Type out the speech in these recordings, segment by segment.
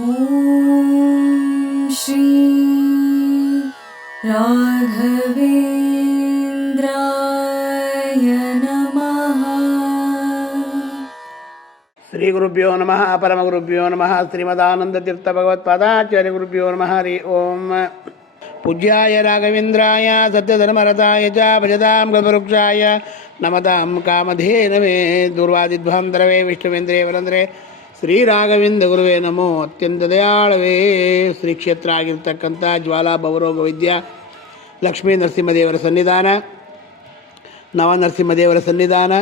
ॐ श्री राघवेन्द्राय नमः श्रीगुरुभ्यो नमः परमगुरुभ्यो नमः श्रीमदानन्दतीर्थभगवत्पादाचार्यगुरुभ्यो नमः हरि ओम् पूज्याय राघवेन्द्राय सत्यधर्मरताय च भजतां गल्पवृक्षाय नमतां कामधेनवे दुर्वादिध्वान्तरवे विष्णुवेन्द्रे वरन्द्रे ಶ್ರೀ ರಾಘವೇಂದ್ರ ಗುರುವೇ ನಮೋ. ಅತ್ಯಂತ ದಯಾಳವೇ. ಶ್ರೀ ಕ್ಷೇತ್ರ ಆಗಿರ್ತಕ್ಕಂಥ ಜ್ವಾಲಾ ಭವರೋಗ ವೈದ್ಯ ಲಕ್ಷ್ಮೀ ನರಸಿಂಹದೇವರ ಸನ್ನಿಧಾನ ನವ ನವನರಸಿಂಹದೇವರ ಸನ್ನಿಧಾನ,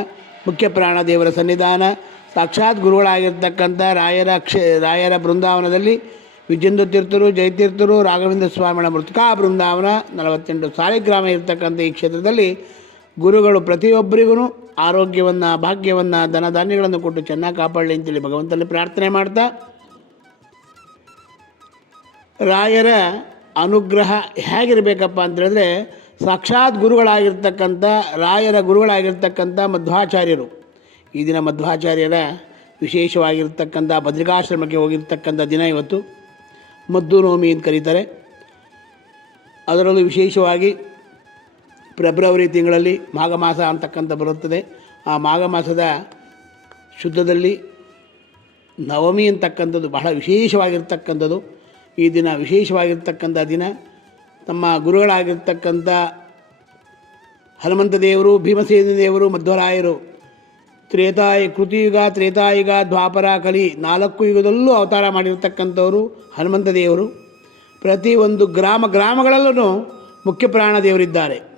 ಮುಖ್ಯ ಪ್ರಾಣ ದೇವರ ಸನ್ನಿಧಾನ, ಸಾಕ್ಷಾತ್ ಗುರುಗಳಾಗಿರ್ತಕ್ಕಂಥ ರಾಯರ ಕ್ಷ, ರಾಯರ ಬೃಂದಾವನದಲ್ಲಿ ವಿಜೇಂದ್ರ ತೀರ್ಥರು ಜಯತೀರ್ಥರು ರಾಘವೇಂದ್ರ ಸ್ವಾಮಿಗಳ ಮೃತಿಕಾ ಬೃಂದಾವನ ನಲವತ್ತೆಂಟು ಸಾಲಿಗ್ರಾಮ ಇರತಕ್ಕಂಥ ಈ ಕ್ಷೇತ್ರದಲ್ಲಿ ಗುರುಗಳು ಪ್ರತಿಯೊಬ್ಬರಿಗೂ ಆರೋಗ್ಯವನ್ನು, ಭಾಗ್ಯವನ್ನು ಧನ ಧಾನ್ಯಗಳನ್ನು ಕೊಟ್ಟು ಚೆನ್ನಾಗಿ ಕಾಪಾಡಲಿ ಅಂತೇಳಿ ಭಗವಂತನಲ್ಲಿ ಪ್ರಾರ್ಥನೆ ಮಾಡ್ತಾ, ರಾಯರ ಅನುಗ್ರಹ ಹೇಗಿರಬೇಕಪ್ಪ ಅಂತೇಳಿದ್ರೆ ಸಾಕ್ಷಾತ್ ಗುರುಗಳಾಗಿರ್ತಕ್ಕಂಥ, ರಾಯರ ಗುರುಗಳಾಗಿರ್ತಕ್ಕಂಥ ಮಧ್ವಾಚಾರ್ಯರು. ಈ ದಿನ ಮಧ್ವಾಚಾರ್ಯರ ವಿಶೇಷವಾಗಿರ್ತಕ್ಕಂಥ ಭದ್ರಿಕಾಶ್ರಮಕ್ಕೆ ಹೋಗಿರ್ತಕ್ಕಂಥ ದಿನ ಇವತ್ತು. ಮದ್ದು ನವಮಿ ಅಂತ ಕರೀತಾರೆ. ಅದರಲ್ಲೂ ವಿಶೇಷವಾಗಿ ಫೆಬ್ರವರಿ ತಿಂಗಳಲ್ಲಿ ಮಾಘ ಮಾಸ ಅಂತಕ್ಕಂಥ ಬರುತ್ತದೆ. ಆ ಮಾಘ ಮಾಸದ ಶುದ್ಧದಲ್ಲಿ ನವಮಿ ಅಂತಕ್ಕಂಥದ್ದು ಬಹಳ ವಿಶೇಷವಾಗಿರ್ತಕ್ಕಂಥದ್ದು. ಈ ದಿನ ವಿಶೇಷವಾಗಿರ್ತಕ್ಕಂಥ ದಿನ. ತಮ್ಮ ಗುರುಗಳಾಗಿರ್ತಕ್ಕಂಥ ಹನುಮಂತ ದೇವರು, ಭೀಮಸೇನ ದೇವರು, ಮಧ್ವರಾಯರು, ತ್ರೇತಾಯ ಕೃತಿಯುಗ, ತ್ರೇತಾಯುಗ, ದ್ವಾಪರ, ಕಲಿ ನಾಲ್ಕು ಯುಗದಲ್ಲೂ ಅವತಾರ ಮಾಡಿರ್ತಕ್ಕಂಥವರು ಹನುಮಂತ ದೇವರು. ಪ್ರತಿ ಒಂದು ಗ್ರಾಮ, ಗ್ರಾಮಗಳಲ್ಲೂ ಮುಖ್ಯ ಪ್ರಾಣ ದೇವರಿದ್ದಾರೆ.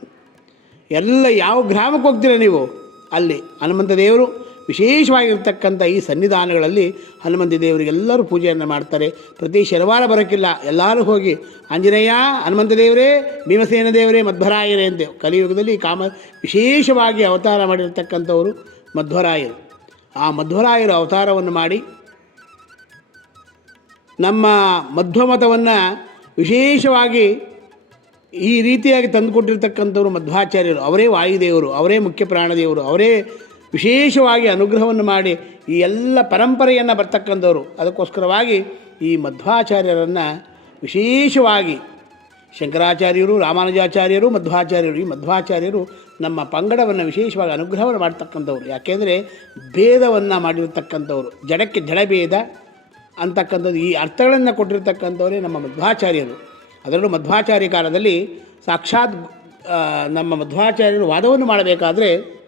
ಎಲ್ಲ ಯಾವ ಗ್ರಾಮಕ್ಕೆ ಹೋಗ್ತೀರ ನೀವು? ಅಲ್ಲಿ ಹನುಮಂತ ದೇವರು ವಿಶೇಷವಾಗಿರ್ತಕ್ಕಂಥ ಈ ಸನ್ನಿಧಾನಗಳಲ್ಲಿ ಹನುಮಂತ ದೇವರಿಗೆಲ್ಲರೂ ಪೂಜೆಯನ್ನು ಮಾಡ್ತಾರೆ. ಪ್ರತಿ ಶನಿವಾರ ಬರೋಕ್ಕಿಲ್ಲ. ಎಲ್ಲರೂ ಹೋಗಿ, ಆಂಜನೇಯ, ಹನುಮಂತ ದೇವರೇ, ಭೀಮಸೇನ ದೇವರೇ, ಮಧ್ವರಾಯರೇ ಅಂತ ಕಲಿಯುಗದಲ್ಲಿ ಕಾಮ ವಿಶೇಷವಾಗಿ ಅವತಾರ ಮಾಡಿರ್ತಕ್ಕಂಥವರು ಮಧ್ವರಾಯರು. ಆ ಮಧ್ವರಾಯರು ಅವತಾರವನ್ನು ಮಾಡಿ ನಮ್ಮ ಮಧ್ವಮತವನ್ನು ವಿಶೇಷವಾಗಿ ಈ ರೀತಿಯಾಗಿ ತಂದುಕೊಟ್ಟಿರ್ತಕ್ಕಂಥವ್ರು ಮಧ್ವಾಚಾರ್ಯರು, ಅವರೇ ವಾಯುದೇವರು, ಅವರೇ ಮುಖ್ಯ ಪ್ರಾಣದೇವರು, ಅವರೇ ವಿಶೇಷವಾಗಿ ಅನುಗ್ರಹವನ್ನು ಮಾಡಿ ಈ ಎಲ್ಲ ಪರಂಪರೆಯನ್ನು ಬರ್ತಕ್ಕಂಥವ್ರು. ಅದಕ್ಕೋಸ್ಕರವಾಗಿ ಈ ಮಧ್ವಾಚಾರ್ಯರನ್ನು ವಿಶೇಷವಾಗಿ ಶಂಕರಾಚಾರ್ಯರು, ರಾಮಾನುಜಾಚಾರ್ಯರು, ಮಧ್ವಾಚಾರ್ಯರು, ಈ ಮಧ್ವಾಚಾರ್ಯರು ನಮ್ಮ ಪಂಗಡವನ್ನು ವಿಶೇಷವಾಗಿ ಅನುಗ್ರಹವನ್ನು ಮಾಡ್ತಕ್ಕಂಥವ್ರು. ಯಾಕೆಂದರೆ ಭೇದವನ್ನು ಮಾಡಿರ್ತಕ್ಕಂಥವ್ರು. ಜಡಕ್ಕೆ ಜಡಭೇದ ಅಂತಕ್ಕಂಥದ್ದು ಈ ಅರ್ಥಗಳನ್ನು ಕೊಟ್ಟಿರ್ತಕ್ಕಂಥವರೇ ನಮ್ಮ ಮಧ್ವಾಚಾರ್ಯರು. ಅದರಲ್ಲೂ ಮಧ್ವಾಚಾರ್ಯ ಕಾಲದಲ್ಲಿ ಸಾಕ್ಷಾತ್ ನಮ್ಮ ಮಧ್ವಾಚಾರ್ಯರು ವಾದವನ್ನು ಮಾಡಬೇಕಾದ್ರೆ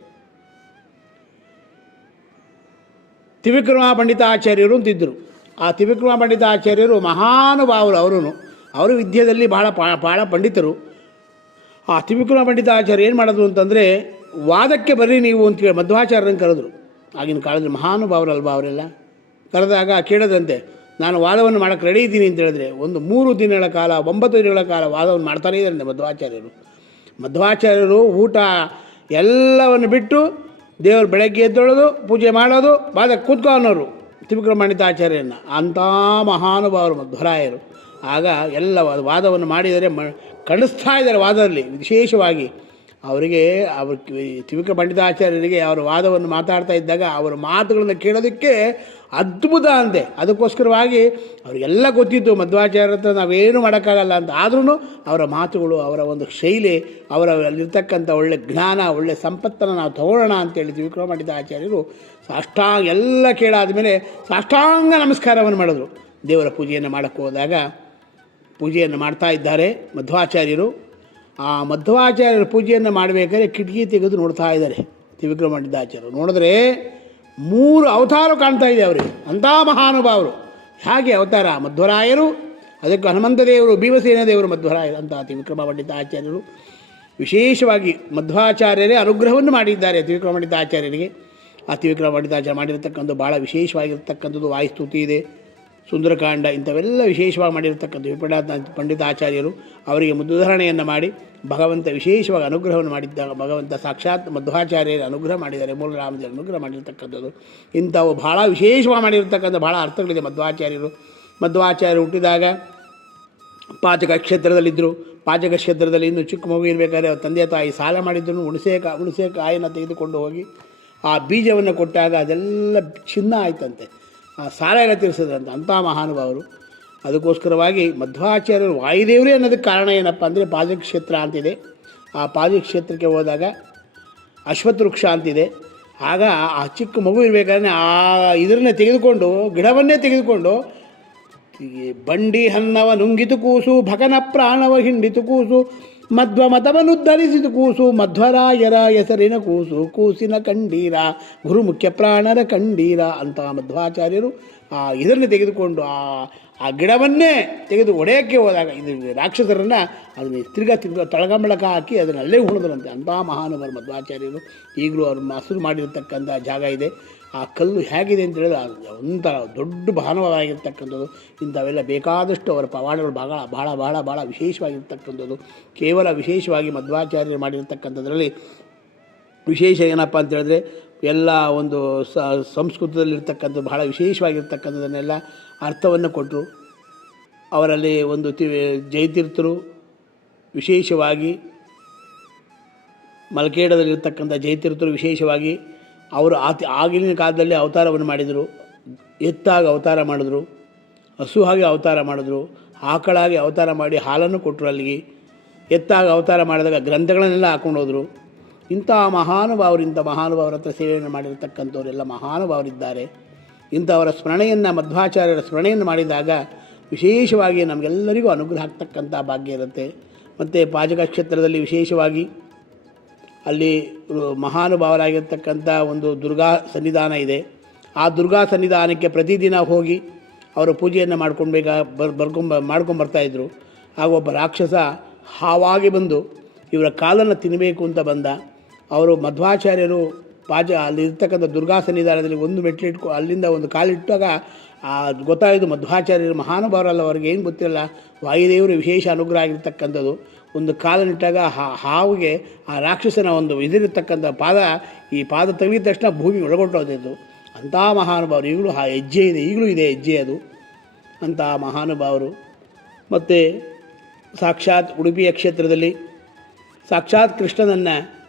ತ್ರಿವಿಕ್ರಮ ಪಂಡಿತಾಚಾರ್ಯರು ಅಂತಿದ್ದರು. ಆ ತ್ರಿವಿಕ್ರಮ ಪಂಡಿತಾಚಾರ್ಯರು ಮಹಾನುಭಾವರು ಅವರು ಅವರು ವಿದ್ಯೆಯಲ್ಲಿ ಭಾಳ ಪಾ- ಭಾಳ ಪಂಡಿತರು. ಆ ತ್ರಿವಿಕ್ರಮ ಪಂಡಿತಾಚಾರ್ಯ ಏನು ಮಾಡೋದು ಅಂತಂದರೆ, ವಾದಕ್ಕೆ ಬರ್ರಿ ನೀವು ಅಂತೇಳಿ ಮಧ್ವಾಚಾರ್ಯರನ್ನು ಕರೆದ್ರು. ಆಗಿನ ಕಾಲದಲ್ಲಿ ಮಹಾನುಭಾವರಲ್ವಾ ಅವರೆಲ್ಲ? ಕರೆದಾಗ ಕೇಳದಂತೆ ನಾನು ವಾದವನ್ನು ಮಾಡೋಕ್ಕೆ ರೆಡಿ ಇದ್ದೀನಿ ಅಂತ ಹೇಳಿದ್ರೆ ಒಂದು ಮೂರು ದಿನಗಳ ಕಾಲ, ಒಂಬತ್ತು ದಿನಗಳ ಕಾಲ ವಾದವನ್ನು ಮಾಡ್ತಾನೇ ಇದ್ದಾರೆ ಮಧ್ವಾಚಾರ್ಯರು. ಮಧ್ವಾಚಾರ್ಯರು ಊಟ ಎಲ್ಲವನ್ನು ಬಿಟ್ಟು ದೇವರು ಬೆಳಗ್ಗೆ ಎದ್ದೊಳೋದು, ಪೂಜೆ ಮಾಡೋದು ಕೂತ್ಕೊ ಅನ್ನೋರು ತ್ರಿವಿಕ್ರಮಣಿತಾಚಾರ್ಯರನ್ನು ಅಂಥ ಮಹಾನುಭಾವರು ಮಧ್ವರಾಯರು. ಆಗ ಎಲ್ಲ ವಾದವನ್ನು ಮಾಡಿದರೆ ಮ ಕಣಿಸ್ತಾ ಇದ್ದಾರೆ ವಾದದಲ್ಲಿ. ವಿಶೇಷವಾಗಿ ಅವರಿಗೆ, ಅವ್ರ ತ್ರಿವಿಕ್ರ ಪಂಡಿತಾಚಾರ್ಯರಿಗೆ ಅವರ ವಾದವನ್ನು ಮಾತಾಡ್ತಾ ಇದ್ದಾಗ ಅವರ ಮಾತುಗಳನ್ನು ಕೇಳೋದಕ್ಕೆ ಅದ್ಭುತ ಅಂದೆ ಅದಕ್ಕೋಸ್ಕರವಾಗಿ ಅವರಿಗೆಲ್ಲ ಗೊತ್ತಿತ್ತು ಮಧ್ವಾಚಾರ್ಯ ಹತ್ರ ನಾವೇನು ಮಾಡೋಕ್ಕಾಗಲ್ಲ ಅಂತ. ಆದ್ರೂ ಅವರ ಮಾತುಗಳು, ಅವರ ಒಂದು ಶೈಲಿ, ಅವರ ಅಲ್ಲಿರ್ತಕ್ಕಂಥ ಒಳ್ಳೆ ಜ್ಞಾನ, ಒಳ್ಳೆ ಸಂಪತ್ತನ್ನು ನಾವು ತಗೊಳ್ಳೋಣ ಅಂತೇಳಿ ವಿಕ್ರಮಾಡಿದ ಆಚಾರ್ಯರು ಸಾಷ್ಟಾಂಗ ಎಲ್ಲ ಕೇಳಾದ ಮೇಲೆ ಸಾಷ್ಟಾಂಗ ನಮಸ್ಕಾರವನ್ನು ಮಾಡಿದ್ರು. ದೇವರ ಪೂಜೆಯನ್ನು ಮಾಡೋಕ್ಕೆ ಹೋದಾಗ ಪೂಜೆಯನ್ನು ಮಾಡ್ತಾ ಇದ್ದಾರೆ ಮಧ್ವಾಚಾರ್ಯರು. ಆ ಮಧ್ವಾಚಾರ್ಯರ ಪೂಜೆಯನ್ನು ಮಾಡಬೇಕಾದ್ರೆ ಕಿಟಕಿ ತೆಗೆದು ನೋಡ್ತಾ ಇದ್ದಾರೆ ತ್ರಿವಿಕ್ರಮ ಆಚಾರ್ಯರು. ನೋಡಿದ್ರೆ ಮೂರು ಅವತಾರ ಕಾಣ್ತಾ ಇದೆ ಅವರಿಗೆ. ಅಂಥ ಮಹಾನುಭಾವರು. ಹಾಗೆ ಅವತಾರ? ಮಧ್ವರಾಯರು, ಅದಕ್ಕೆ ಹನುಮಂತ ದೇವರು ಭೀಮಸೇನ ದೇವರು ಮಧ್ವರಾಯರು ಅಂತ ತ್ರಿವಿಕ್ರಮ ಪಂಡಿತಾಚಾರ್ಯರು ವಿಶೇಷವಾಗಿ ಮಧ್ವಾಚಾರ್ಯರೇ ಅನುಗ್ರಹವನ್ನು ಮಾಡಿದ್ದಾರೆ ತ್ರಿವಿಕ್ರಮ ಪಂಡಿತಾಚಾರ್ಯರಿಗೆ ಆ ತ್ರಿವಿಕ್ರಮ ಪಂಡಿತಾಚಾರ್ಯ ಮಾಡಿರತಕ್ಕಂಥ ಭಾಳ ವಿಶೇಷವಾಗಿರ್ತಕ್ಕಂಥದ್ದು ವಾಯುಸ್ತುತಿ ಇದೆ. ಸುಂದರಕಾಂಡ ಇಂಥವೆಲ್ಲ ವಿಶೇಷವಾಗಿ ಮಾಡಿರ್ತಕ್ಕಂಥ ವಿಪಡ ಪಂಡಿತಾಚಾರ್ಯರು. ಅವರಿಗೆ ಮುದ್ದುಧಾರಣೆಯನ್ನು ಮಾಡಿ ಭಗವಂತ ವಿಶೇಷವಾಗಿ ಅನುಗ್ರಹವನ್ನು ಮಾಡಿದ್ದಾಗ ಭಗವಂತ ಸಾಕ್ಷಾತ್ ಮಧ್ವಾಚಾರ್ಯರು ಅನುಗ್ರಹ ಮಾಡಿದ್ದಾರೆ ಮೂಲರಾಮದೇವರ ಅನುಗ್ರಹ ಮಾಡಿರ್ತಕ್ಕಂಥದ್ದು. ಇಂಥವು ಭಾಳ ವಿಶೇಷವಾಗಿ ಮಾಡಿರ್ತಕ್ಕಂಥ ಭಾಳ ಅರ್ಥಗಳಿದೆ. ಮಧ್ವಾಚಾರ್ಯರು ಮಧ್ವಾಚಾರ್ಯರು ಹುಟ್ಟಿದಾಗ ಪಾಚಕ ಕ್ಷೇತ್ರದಲ್ಲಿದ್ದರು. ಪಾಚಕ ಕ್ಷೇತ್ರದಲ್ಲಿ ಇನ್ನು ಚಿಕ್ಕ ಮಗು ಇರಬೇಕಾದ್ರೆ ತಂದೆ ತಾಯಿ ಸಾಲ ಮಾಡಿದ್ದನ್ನು ಹುಣಸೆ ಕಾ ಹುಣಸೆ ತೆಗೆದುಕೊಂಡು ಹೋಗಿ ಆ ಬೀಜವನ್ನು ಕೊಟ್ಟಾಗ ಅದೆಲ್ಲ ಚಿನ್ನ ಆಯ್ತಂತೆ. ಆ ಸಾಲ ಎಲ್ಲ ತೀರಿಸಿದ್ರಂತೆ. ಅಂಥ ಮಹಾನುಭಾವರು. ಅದಕ್ಕೋಸ್ಕರವಾಗಿ ಮಧ್ವಾಚಾರ್ಯರು ವಾಯುದೇವರೇ ಅನ್ನೋದಕ್ಕೆ ಕಾರಣ ಏನಪ್ಪ ಅಂದರೆ ಪಾದಕ್ಷೇತ್ರ ಅಂತಿದೆ. ಆ ಪಾದಕ್ಷೇತ್ರಕ್ಕೆ ಹೋದಾಗ ಅಶ್ವತ್ಥ ವೃಕ್ಷ ಅಂತಿದೆ. ಆಗ ಆ ಚಿಕ್ಕ ಮಗು ಇರಬೇಕಾದ್ರೆ ಆ ಇದರನ್ನೇ ತೆಗೆದುಕೊಂಡು, ಗಿಡವನ್ನೇ ತೆಗೆದುಕೊಂಡು ಬಂಡಿ ಹನ್ನವ ನುಂಗಿತು ಕೂಸು, ಭಗನ ಪ್ರಾಣವ ಹಿಂಡಿತು ಕೂಸು, ಮಧ್ವ ಮತವನ್ನುದ್ಧರಿಸಿತು ಕೂಸು, ಮಧ್ವರಾಯರ ಹೆಸರಿನ ಕೂಸು, ಕೂಸಿನ ಕಂಡೀರ ಗುರು ಮುಖ್ಯ ಪ್ರಾಣರ ಕಂಡೀರ ಅಂತ ಮಧ್ವಾಚಾರ್ಯರು ಆ ಇದನ್ನು ತೆಗೆದುಕೊಂಡು ಆ ಆ ಗಿಡವನ್ನೇ ತೆಗೆದು ಒಡೆಯೋಕ್ಕೆ ಹೋದಾಗ ಇದು ರಾಕ್ಷಸರನ್ನು ಅದನ್ನು ತಿರ್ಗ ತಿರ್ಗಾ ತಳಗಂಬಳಕ ಹಾಕಿ ಅದನ್ನು ಅಲ್ಲೇ ಉಳಿದ್ರಂತೆ ಅಂಥ ಮಹಾನುಭಾವರು ಮಧ್ವಾಚಾರ್ಯರು, ಈಗಲೂ ಅವ್ರನ್ನ ಹಸಿರು ಮಾಡಿರತಕ್ಕಂಥ ಜಾಗ ಇದೆ. ಆ ಕಲ್ಲು ಹೇಗಿದೆ ಅಂತ ಹೇಳಿದ್ರೆ ಒಂಥರ ದೊಡ್ಡ ಭಾನವಾಗಿರ್ತಕ್ಕಂಥದ್ದು ಇಂಥವೆಲ್ಲ ಬೇಕಾದಷ್ಟು ಅವರ ಪವಾಡಗಳು ಭಾಳ ಭಾಳ ಭಾಳ ಭಾಳ ವಿಶೇಷವಾಗಿರ್ತಕ್ಕಂಥದ್ದು. ಕೇವಲ ವಿಶೇಷವಾಗಿ ಮಧ್ವಾಚಾರ್ಯರು ಮಾಡಿರ್ತಕ್ಕಂಥದ್ರಲ್ಲಿ ವಿಶೇಷ ಏನಪ್ಪ ಅಂತ ಹೇಳಿದ್ರೆ ಎಲ್ಲ ಒಂದು ಸ ಸಂಸ್ಕೃತದಲ್ಲಿರ್ತಕ್ಕಂಥ ಬಹಳ ವಿಶೇಷವಾಗಿರ್ತಕ್ಕಂಥದ್ದನ್ನೆಲ್ಲ ಅರ್ಥವನ್ನು ಕೊಟ್ಟರು. ಅವರಲ್ಲಿ ಒಂದು ತಿ, ಜಯತೀರ್ಥರು ವಿಶೇಷವಾಗಿ ಮಲ್ಕೇಡದಲ್ಲಿರ್ತಕ್ಕಂಥ ಜಯತೀರ್ಥರು ವಿಶೇಷವಾಗಿ ಅವರು ಆತಿ, ಆಗಿನ ಕಾಲದಲ್ಲಿ ಅವತಾರವನ್ನು ಮಾಡಿದರು. ಎತ್ತಾಗಿ ಅವತಾರ ಮಾಡಿದ್ರು. ಹಾಗೆ ಅವತಾರ ಮಾಡಿದ್ರು. ಆಕಳಾಗಿ ಅವತಾರ ಮಾಡಿ ಹಾಲನ್ನು ಕೊಟ್ಟರು ಅಲ್ಲಿಗೆ. ಎತ್ತಾಗಿ ಅವತಾರ ಮಾಡಿದಾಗ ಗ್ರಂಥಗಳನ್ನೆಲ್ಲ ಹಾಕೊಂಡು ಹೋದರು. ಇಂಥ ಮಹಾನುಭಾವರು ಇಂಥ ಮಹಾನುಭಾವರ ಹತ್ರ ಸೇವೆಯನ್ನು ಮಾಡಿರತಕ್ಕಂಥವರೆಲ್ಲ ಮಹಾನುಭಾವರಿದ್ದಾರೆ. ಇಂಥವರ ಸ್ಮರಣೆಯನ್ನು, ಮಧ್ವಾಚಾರ್ಯರ ಸ್ಮರಣೆಯನ್ನು ಮಾಡಿದಾಗ ವಿಶೇಷವಾಗಿ ನಮಗೆಲ್ಲರಿಗೂ ಅನುಗ್ರಹ ಆಗ್ತಕ್ಕಂಥ ಭಾಗ್ಯ ಇರುತ್ತೆ. ಮತ್ತು ಪಾಜಕ ಕ್ಷೇತ್ರದಲ್ಲಿ ವಿಶೇಷವಾಗಿ ಅಲ್ಲಿ ಮಹಾನುಭಾವರಾಗಿರ್ತಕ್ಕಂಥ ಒಂದು ದುರ್ಗಾ ಸನ್ನಿಧಾನ ಇದೆ. ಆ ದುರ್ಗಾ ಸನ್ನಿಧಾನಕ್ಕೆ ಪ್ರತಿದಿನ ಹೋಗಿ ಅವರು ಪೂಜೆಯನ್ನು ಮಾಡ್ಕೊಂಡ್ಬೇಕಾ, ಬರ್, ಬರ್ಕೊಂಬ ಮಾಡ್ಕೊಂಬರ್ತಾಯಿದ್ರು ಆಗ ಒಬ್ಬ ರಾಕ್ಷಸ ಹಾವಾಗಿ ಬಂದು ಇವರ ಕಾಲನ್ನು ತಿನ್ನಬೇಕು ಅಂತ ಬಂದ. ಅವರು ಮಧ್ವಾಚಾರ್ಯರು ಪಾಜ ಅಲ್ಲಿ ಇರ್ತಕ್ಕಂಥ ದುರ್ಗಾ ಸನ್ನಿಧಾನದಲ್ಲಿ ಒಂದು ಮೆಟ್ಲಿಟ್ಕೊ ಅಲ್ಲಿಂದ ಒಂದು ಕಾಲಿಟ್ಟಾಗ ಗೊತ್ತಾಯಿತು ಮಧ್ವಾಚಾರ್ಯರು ಮಹಾನುಭಾವರಲ್ಲ ಅವ್ರಿಗೆ, ಏನು ಗೊತ್ತಿಲ್ಲ ವಾಯುದೇವರು ವಿಶೇಷ ಅನುಗ್ರಹ ಆಗಿರ್ತಕ್ಕಂಥದ್ದು. ಒಂದು ಕಾಲನಿಟ್ಟಾಗ ಹಾವಿಗೆ ಆ ರಾಕ್ಷಸನ ಒಂದು ಇದಿರತಕ್ಕಂಥ ಪಾದ, ಈ ಪಾದ ತೆಗೆದ ತಕ್ಷಣ ಭೂಮಿ ಒಳಗೊಟ್ಟೋದಿದ್ದು ಅಂಥ ಮಹಾನುಭಾವರು, ಈಗಲೂ ಆ ಹೆಜ್ಜೆ ಇದೆ, ಈಗಲೂ ಇದೆ ಹೆಜ್ಜೆ ಅದು. ಅಂಥ ಮಹಾನುಭಾವರು. ಮತ್ತು ಸಾಕ್ಷಾತ್ ಉಡುಪಿಯ ಕ್ಷೇತ್ರದಲ್ಲಿ ಸಾಕ್ಷಾತ್ ಕೃಷ್ಣನನ್ನು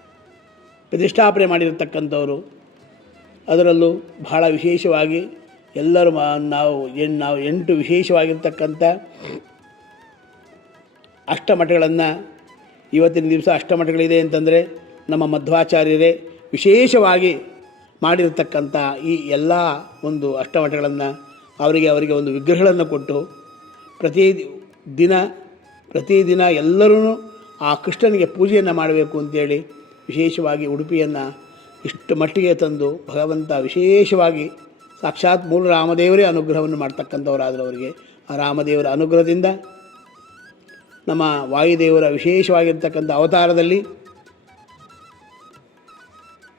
ಪ್ರತಿಷ್ಠಾಪನೆ ಮಾಡಿರತಕ್ಕಂಥವರು. ಅದರಲ್ಲೂ ಬಹಳ ವಿಶೇಷವಾಗಿ ಎಲ್ಲರೂ ನಾವು ಏನು ನಾವು ಎಂಟು ವಿಶೇಷವಾಗಿರ್ತಕ್ಕಂಥ ಅಷ್ಟಮಠಗಳನ್ನು ಇವತ್ತಿನ ದಿವಸ ಅಷ್ಟಮಠಗಳಿದೆ ಅಂತಂದರೆ ನಮ್ಮ ಮಧ್ವಾಚಾರ್ಯರೇ ವಿಶೇಷವಾಗಿ ಮಾಡಿರತಕ್ಕಂಥ ಈ ಎಲ್ಲ ಒಂದು ಅಷ್ಟಮಠಗಳನ್ನು ಅವರಿಗೆ ಅವರಿಗೆ ಒಂದು ವಿಗ್ರಹಗಳನ್ನು ಕೊಟ್ಟು ಪ್ರತಿ ದಿನ ಪ್ರತಿದಿನ ಎಲ್ಲರೂ ಆ ಕೃಷ್ಣನಿಗೆ ಪೂಜೆಯನ್ನು ಮಾಡಬೇಕು ಅಂತೇಳಿ ವಿಶೇಷವಾಗಿ ಉಡುಪಿಯನ್ನು ಇಷ್ಟು ಮಟ್ಟಿಗೆ ತಂದು ಭಗವಂತ ವಿಶೇಷವಾಗಿ ಸಾಕ್ಷಾತ್ ಮೂಲ ರಾಮದೇವರೇ ಅನುಗ್ರಹವನ್ನು ಮಾಡ್ತಕ್ಕಂಥವರಾದರು ಅವರಿಗೆ. ಆ ರಾಮದೇವರ ಅನುಗ್ರಹದಿಂದ ನಮ್ಮ ವಾಯುದೇವರ ವಿಶೇಷವಾಗಿರ್ತಕ್ಕಂಥ ಅವತಾರದಲ್ಲಿ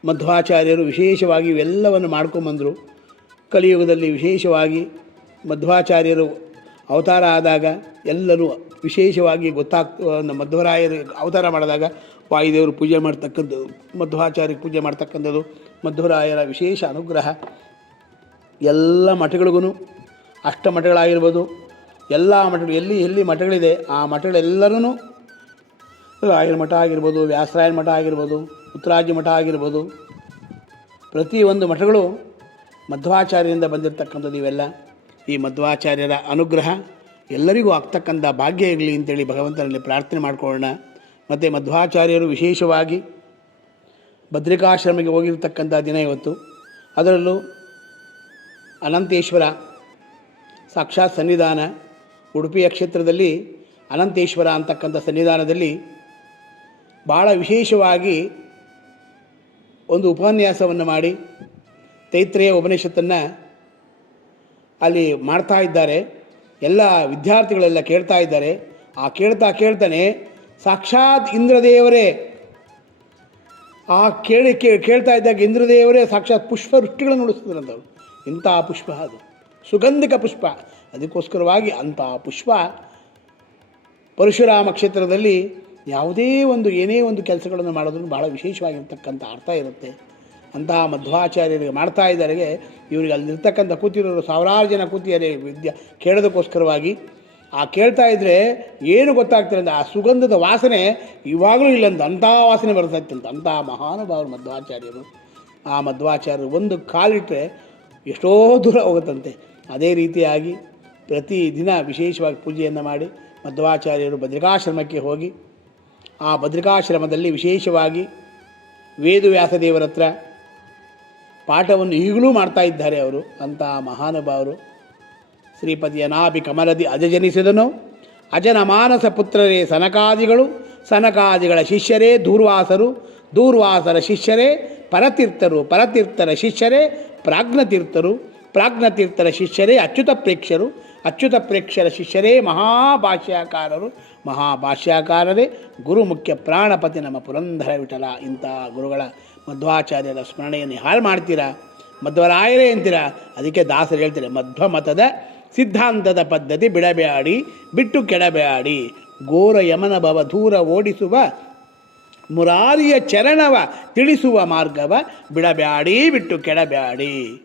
ಮಧ್ವಾಚಾರ್ಯರು ವಿಶೇಷವಾಗಿ ಇವೆಲ್ಲವನ್ನು ಮಾಡ್ಕೊಂಬಂದರು. ಕಲಿಯುಗದಲ್ಲಿ ವಿಶೇಷವಾಗಿ ಮಧ್ವಾಚಾರ್ಯರು ಅವತಾರ ಆದಾಗ ಎಲ್ಲರೂ ವಿಶೇಷವಾಗಿ ಗೊತ್ತಾಗ್ತ ಮಧ್ವರಾಯರು ಅವತಾರ ಮಾಡಿದಾಗ ವಾಯುದೇವರು ಪೂಜೆ ಮಾಡ್ತಕ್ಕಂಥದ್ದು ಮಧ್ವಾಚಾರ್ಯ ಪೂಜೆ ಮಾಡ್ತಕ್ಕಂಥದ್ದು, ಮಧ್ವರಾಯರ ವಿಶೇಷ ಅನುಗ್ರಹ. ಎಲ್ಲ ಮಠಗಳಿಗೂ ಅಷ್ಟ ಮಠಗಳಾಗಿರ್ಬೋದು, ಎಲ್ಲ ಮಠಗಳು, ಎಲ್ಲಿ ಎಲ್ಲಿ ಮಠಗಳಿದೆ, ಆ ಮಠಗಳೆಲ್ಲರೂ ರಾಯರ ಮಠ ಆಗಿರ್ಬೋದು ವ್ಯಾಸರಾಯನ ಮಠ ಆಗಿರ್ಬೋದು ಉತ್ತರಾಜ್ಯ ಮಠ ಆಗಿರ್ಬೋದು, ಪ್ರತಿಯೊಂದು ಮಠಗಳು ಮಧ್ವಾಚಾರ್ಯರಿಂದ ಬಂದಿರತಕ್ಕಂಥದ್ದು ಇವೆಲ್ಲ. ಈ ಮಧ್ವಾಚಾರ್ಯರ ಅನುಗ್ರಹ ಎಲ್ಲರಿಗೂ ಆಗ್ತಕ್ಕಂಥ ಭಾಗ್ಯ ಇರಲಿ ಅಂತೇಳಿ ಭಗವಂತನಲ್ಲಿ ಪ್ರಾರ್ಥನೆ ಮಾಡಿಕೊಳ್ಳೋಣ. ಮತ್ತು ಮಧ್ವಾಚಾರ್ಯರು ವಿಶೇಷವಾಗಿ ಭದ್ರಿಕಾಶ್ರಮಕ್ಕೆ ಹೋಗಿರ್ತಕ್ಕಂಥ ದಿನ ಇವತ್ತು. ಅದರಲ್ಲೂ ಅನಂತೇಶ್ವರ ಸಾಕ್ಷಾತ್ ಸನ್ನಿಧಾನ, ಉಡುಪಿಯ ಕ್ಷೇತ್ರದಲ್ಲಿ ಅನಂತೇಶ್ವರ ಅಂತಕ್ಕಂಥ ಸನ್ನಿಧಾನದಲ್ಲಿ ಭಾಳ ವಿಶೇಷವಾಗಿ ಒಂದು ಉಪನ್ಯಾಸವನ್ನು ಮಾಡಿ, ತೈತ್ರೇಯ ಉಪನಿಷತ್ತನ್ನು ಅಲ್ಲಿ ಮಾಡ್ತಾ ಇದ್ದಾರೆ. ಎಲ್ಲ ವಿದ್ಯಾರ್ಥಿಗಳೆಲ್ಲ ಕೇಳ್ತಾ ಇದ್ದಾರೆ. ಆ ಕೇಳ್ತಾ ಕೇಳ್ತಾನೆ, ಸಾಕ್ಷಾತ್ ಇಂದ್ರದೇವರೇ. ಆ ಕೇಳಿ ಕೇ- ಕೇಳ್ತಾ ಇದ್ದಾಗ ಇಂದ್ರದೇವರೇ ಸಾಕ್ಷಾತ್ ಪುಷ್ಪ ವೃಷ್ಟಿಗಳನ್ನು ಅವರು ಇಂಥ ಪುಷ್ಪ ಅದು. ಸುಗಂಧಿಕ ಪುಷ್ಪ. ಅದಕ್ಕೋಸ್ಕರವಾಗಿ ಅಂಥ ಪುಷ್ಪ ಪರಶುರಾಮ ಕ್ಷೇತ್ರದಲ್ಲಿ ಯಾವುದೇ ಒಂದು ಏನೇ ಒಂದು ಕೆಲಸಗಳನ್ನು ಮಾಡೋದ್ರೂ ಭಾಳ ವಿಶೇಷವಾಗಿರ್ತಕ್ಕಂಥ ಅರ್ಥ ಇರುತ್ತೆ. ಅಂತಹ ಮಧ್ವಾಚಾರ್ಯರಿಗೆ ಮಾಡ್ತಾ ಇದ್ದಾರೆ ಇವರಿಗೆ ಅಲ್ಲಿರ್ತಕ್ಕಂಥ ಕೂತಿರೋರು ಸಾವಿರಾರು ಜನ ಕೂತಿದ್ದಾರೆ ವಿದ್ಯೆ ಕೇಳೋದಕ್ಕೋಸ್ಕರವಾಗಿ. ಆ ಕೇಳ್ತಾ ಇದ್ದರೆ ಏನು ಗೊತ್ತಾಗ್ತಾರೆ ಅಂದರೆ ಆ ಸುಗಂಧದ ವಾಸನೆ ಇವಾಗಲೂ ಇಲ್ಲಂತ ಅಂಥ ವಾಸನೆ ಬರ್ತಾ ಇತ್ತಂತ ಅಂಥ ಮಹಾನುಭಾವರು ಮಧ್ವಾಚಾರ್ಯರು, ಆ ಮಧ್ವಾಚಾರ್ಯರು ಒಂದು ಕಾಲಿಟ್ಟರೆ ಎಷ್ಟೋ ದೂರ ಹೋಗುತ್ತಂತೆ. ಅದೇ ರೀತಿಯಾಗಿ ಪ್ರತಿ ದಿನ ವಿಶೇಷವಾಗಿ ಪೂಜೆಯನ್ನು ಮಾಡಿ ಮಧ್ವಾಚಾರ್ಯರು ಭದ್ರಿಕಾಶ್ರಮಕ್ಕೆ ಹೋಗಿ, ಆ ಭದ್ರಿಕಾಶ್ರಮದಲ್ಲಿ ವಿಶೇಷವಾಗಿ ವೇದವ್ಯಾಸ ದೇವರ ಹತ್ರ ಪಾಠವನ್ನು ಈಗಲೂ ಮಾಡ್ತಾ ಇದ್ದಾರೆ ಅವರು. ಅಂತ ಮಹಾನುಭಾವರು ಶ್ರೀಪತಿಯ ನಾಭಿ ಕಮಲದಿ ಅಜಜನಿಸಿದನು. ಅಜನ ಮಾನಸ ಪುತ್ರರೇ ಸನಕಾದಿಗಳು, ಸನಕಾದಿಗಳ ಶಿಷ್ಯರೇ ದೂರ್ವಾಸರು, ದೂರ್ವಾಸರ ಶಿಷ್ಯರೇ ಪರತೀರ್ಥರು, ಪರತೀರ್ಥರ ಶಿಷ್ಯರೇ ಪ್ರಾಜ್ಞತೀರ್ಥರು, ಪ್ರಾಜ್ಞತೀರ್ಥರ ಶಿಷ್ಯರೇ ಅಚ್ಯುತ ಪ್ರೇಕ್ಷರು, ಅಚ್ಯುತ ಪ್ರೇಕ್ಷರ ಶಿಷ್ಯರೇ ಮಹಾಭಾಷ್ಯಾಕಾರರು, ಮಹಾಭಾಷ್ಯಾಕಾರರೇ ಗುರು ಮುಖ್ಯ ಪ್ರಾಣಪತಿ ನಮ್ಮ ಪುರಂದರ ವಿಠಲ ಇಂಥ ಗುರುಗಳ ಮಧ್ವಾಚಾರ್ಯರ ಸ್ಮರಣೆಯನ್ನು ಹಾಳು ಮಾಡ್ತೀರಾ? ಮಧ್ವರಾಯರೇ ಅಂತೀರಾ? ಅದಕ್ಕೆ ದಾಸರು ಹೇಳ್ತಾರೆ ಮಧ್ವ ಮತದ ಸಿದ್ಧಾಂತದ ಪದ್ಧತಿ ಬಿಡಬೇಡಿ, ಬಿಟ್ಟು ಕೆಡಬೇಡಿ. ಘೋರ ಯಮನ ಭವ ದೂರ ಓಡಿಸುವ, ಮುರಾರಿಯ ಚರಣವ ತಿಳಿಸುವ ಮಾರ್ಗವ ಬಿಡಬ್ಯಾಡಿ ಬಿಟ್ಟು ಕೆಡಬ್ಯಾಡಿ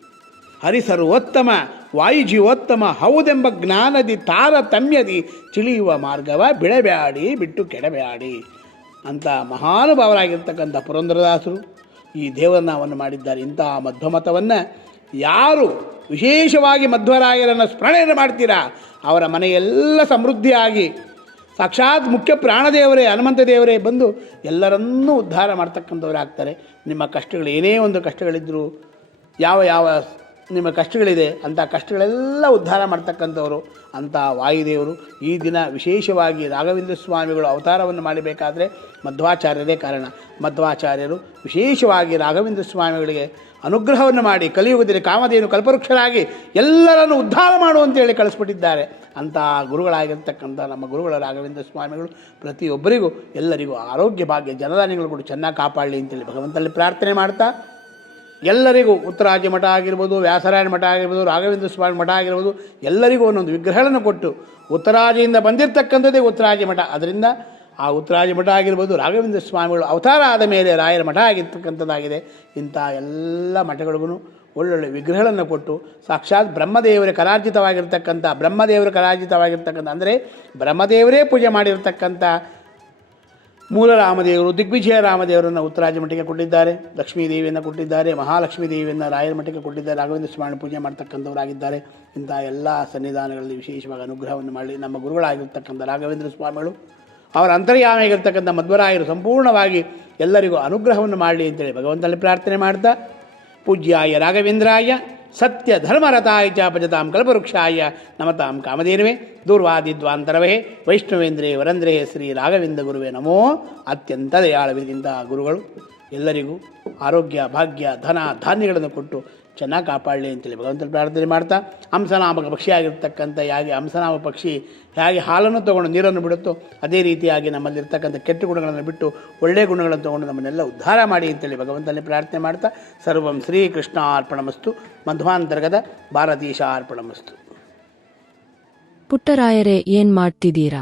ಹರಿಸರ್ವೋತ್ತಮ, ವಾಯುಜೀವೋತ್ತಮ, ಹೌದೆಂಬ ಜ್ಞಾನದಿ, ತಾರತಮ್ಯದಿ ತಿಳಿಯುವ ಮಾರ್ಗವ ಬಿಡಬ್ಯಾಡಿ ಬಿಟ್ಟು ಕೆಡಬ್ಯಾಡಿ ಅಂತ ಮಹಾನುಭಾವರಾಗಿರ್ತಕ್ಕಂಥ ಪುರಂದರದಾಸರು ಈ ದೇವರನಾಮವನ್ನು ಮಾಡಿದ್ದಾರೆ. ಇಂತಹ ಮಧ್ವಮತವನ್ನು ಯಾರು ವಿಶೇಷವಾಗಿ ಮಧ್ವರಾಯರನ್ನು ಸ್ಮರಣೆಯನ್ನು ಮಾಡ್ತೀರಾ? ಅವರ ಮನೆಯೆಲ್ಲ ಸಮೃದ್ಧಿಯಾಗಿ, ಸಾಕ್ಷಾತ್ ಮುಖ್ಯ ಪ್ರಾಣದೇವರೇ, ಹನುಮಂತ ದೇವರೇ ಬಂದು ಎಲ್ಲರನ್ನೂ ಉದ್ಧಾರ ಮಾಡ್ತಕ್ಕಂಥವ್ರು ಆಗ್ತಾರೆ. ನಿಮ್ಮ ಕಷ್ಟಗಳು, ಏನೇ ಒಂದು ಕಷ್ಟಗಳಿದ್ದರೂ ಯಾವ ಯಾವ ನಿಮ್ಮ ಕಷ್ಟಗಳಿದೆ ಅಂಥ ಕಷ್ಟಗಳೆಲ್ಲ ಉದ್ಧಾರ ಮಾಡ್ತಕ್ಕಂಥವ್ರು ಅಂಥ ವಾಯುದೇವರು ಈ ದಿನ ವಿಶೇಷವಾಗಿ ರಾಘವೇಂದ್ರ ಸ್ವಾಮಿಗಳು ಅವತಾರವನ್ನು ಮಾಡಬೇಕಾದ್ರೆ ಮಧ್ವಾಚಾರ್ಯರೇ ಕಾರಣ. ಮಧ್ವಾಚಾರ್ಯರು ವಿಶೇಷವಾಗಿ ರಾಘವೇಂದ್ರ ಸ್ವಾಮಿಗಳಿಗೆ ಅನುಗ್ರಹವನ್ನು ಮಾಡಿ ಕಲಿಯುಗದಲ್ಲಿ ಕಾಮಧೇನು ಕಲ್ಪವೃಕ್ಷರಾಗಿ ಎಲ್ಲರನ್ನು ಉದ್ಧಾರ ಮಾಡು ಅಂತೇಳಿ ಕಳಿಸ್ಬಿಟ್ಟಿದ್ದಾರೆ. ಅಂತಹ ಗುರುಗಳಾಗಿರ್ತಕ್ಕಂಥ ನಮ್ಮ ಗುರುಗಳ ರಾಘವೇಂದ್ರ ಸ್ವಾಮಿಗಳು ಪ್ರತಿಯೊಬ್ಬರಿಗೂ ಎಲ್ಲರಿಗೂ ಆರೋಗ್ಯ ಭಾಗ್ಯ ಜನದಾನಿಗಳು ಕೂಡ ಚೆನ್ನಾಗಿ ಕಾಪಾಡಲಿ ಅಂತೇಳಿ ಭಗವಂತನಲ್ಲಿ ಪ್ರಾರ್ಥನೆ ಮಾಡ್ತಾ ಎಲ್ಲರಿಗೂ ಉತ್ತರಾಜ್ಯ ಮಠ ಆಗಿರ್ಬೋದು ವ್ಯಾಸರಾಯಣ ಮಠ ಆಗಿರ್ಬೋದು, ರಾಘವೇಂದ್ರ ಸ್ವಾಮಿ ಮಠ ಆಗಿರ್ಬೋದು, ಎಲ್ಲರಿಗೂ ಒಂದೊಂದು ವಿಗ್ರಹಗಳನ್ನು ಕೊಟ್ಟು ಉತ್ತರಾಜಿಯಿಂದ ಬಂದಿರತಕ್ಕಂಥದ್ದೇ ಉತ್ತರಾಜಿ ಮಠ. ಅದರಿಂದ ಆ ಉತ್ತರಾಜಿ ಮಠ ಆಗಿರ್ಬೋದು, ರಾಘವೇಂದ್ರ ಸ್ವಾಮಿಗಳು ಅವತಾರ ಆದ ಮೇಲೆ ರಾಯರ ಮಠ ಆಗಿರ್ತಕ್ಕಂಥದ್ದಾಗಿದೆ. ಇಂಥ ಎಲ್ಲ ಮಠಗಳಿಗೂ ಒಳ್ಳೊಳ್ಳೆ ವಿಗ್ರಹಗಳನ್ನು ಕೊಟ್ಟು ಸಾಕ್ಷಾತ್ ಬ್ರಹ್ಮದೇವರೇ ಕರಾರ್ಜಿತವಾಗಿರ್ತಕ್ಕಂಥ ಬ್ರಹ್ಮದೇವರ ಕರಾರ್ಜಿತವಾಗಿರ್ತಕ್ಕಂಥ ಅಂದರೆ ಬ್ರಹ್ಮದೇವರೇ ಪೂಜೆ ಮಾಡಿರ್ತಕ್ಕಂಥ ಮೂಲ ರಾಮದೇವರು ದಿಗ್ವಿಜಯ ರಾಮದೇವರನ್ನು ಉತ್ತರಾಜ ಮಠಕ್ಕೆ ಕೊಟ್ಟಿದ್ದಾರೆ, ಲಕ್ಷ್ಮೀ ದೇವಿಯನ್ನು ಕೊಟ್ಟಿದ್ದಾರೆ, ಮಹಾಲಕ್ಷ್ಮೀ ದೇವಿಯನ್ನು ರಾಯರ ಮಠಕ್ಕೆ ಕೊಟ್ಟಿದ್ದಾರೆ, ರಾಘವೇಂದ್ರ ಸ್ವಾಮಿ ಪೂಜೆ ಮಾಡ್ತಕ್ಕಂಥವರಾಗಿದ್ದಾರೆ. ಇಂಥ ಎಲ್ಲ ಸನ್ನಿಧಾನಗಳಲ್ಲಿ ವಿಶೇಷವಾಗಿ ಅನುಗ್ರಹವನ್ನು ಮಾಡಿ ನಮ್ಮ ಗುರುಗಳಾಗಿರ್ತಕ್ಕಂಥ ರಾಘವೇಂದ್ರ ಸ್ವಾಮಿಗಳು, ಅವರ ಅಂತರ್ಯಾಮಿಯಾಗಿರ್ತಕ್ಕಂಥ ಮಧ್ವರಾಯರು ಸಂಪೂರ್ಣವಾಗಿ ಎಲ್ಲರಿಗೂ ಅನುಗ್ರಹವನ್ನು ಮಾಡಲಿ ಅಂತೇಳಿ ಭಗವಂತನಲ್ಲಿ ಪ್ರಾರ್ಥನೆ ಮಾಡ್ತಾ, ಪೂಜ್ಯಾಯ ರಾಘವೇಂದ್ರಾಯ ಸತ್ಯ ಧರ್ಮರತಾಯ ಚ ಭಜತಾಂ ಕಲ್ಪವೃಕ್ಷಾಯ ನಮತಾಂ ಕಾಮಧೇನುವೆ ದೂರ್ವಾದಿದ್ವಾಂತರವೇ. ವೈಷ್ಣವೇಂದ್ರೇ ವರಂದ್ರೇ ಶ್ರೀ ರಾಘವೇಂದ್ರ ಗುರುವೇ ನಮೋ. ಅತ್ಯಂತ ದಯಾಳವಿದಿಂದ ಗುರುಗಳು ಎಲ್ಲರಿಗೂ ಆರೋಗ್ಯ, ಭಾಗ್ಯ, ಧನ, ಧಾನ್ಯಗಳನ್ನು ಕೊಟ್ಟು ಚೆನ್ನಾಗಿ ಕಾಪಾಡಲಿ ಅಂತೇಳಿ ಭಗವಂತನ ಪ್ರಾರ್ಥನೆ ಮಾಡ್ತಾ ಹಂಸನಾಮಕ ಪಕ್ಷಿಯಾಗಿರ್ತಕ್ಕಂಥ ಹೇಗೆ ಹಂಸನಾಮ ಪಕ್ಷಿ ಹೇಗೆ ಹಾಲನ್ನು ತೊಗೊಂಡು ನೀರನ್ನು ಬಿಡುತ್ತೋ ಅದೇ ರೀತಿಯಾಗಿ ನಮ್ಮಲ್ಲಿರ್ತಕ್ಕಂಥ ಕೆಟ್ಟ ಗುಣಗಳನ್ನು ಬಿಟ್ಟು ಒಳ್ಳೆಯ ಗುಣಗಳನ್ನು ತೊಗೊಂಡು ನಮ್ಮನ್ನೆಲ್ಲ ಉದ್ಧಾರ ಮಾಡಿ ಅಂತೇಳಿ ಭಗವಂತನಲ್ಲಿ ಪ್ರಾರ್ಥನೆ ಮಾಡ್ತಾ ಸರ್ವಂ ಶ್ರೀಕೃಷ್ಣ ಅರ್ಪಣಮಸ್ತು ಮಧ್ವಾಂತರ್ಗದ ಭಾರತೀಶ ಅರ್ಪಣಮಸ್ತು ಪುಟ್ಟರಾಯರೇ, ಏನು ಮಾಡ್ತಿದ್ದೀರಾ?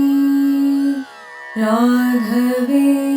राघवे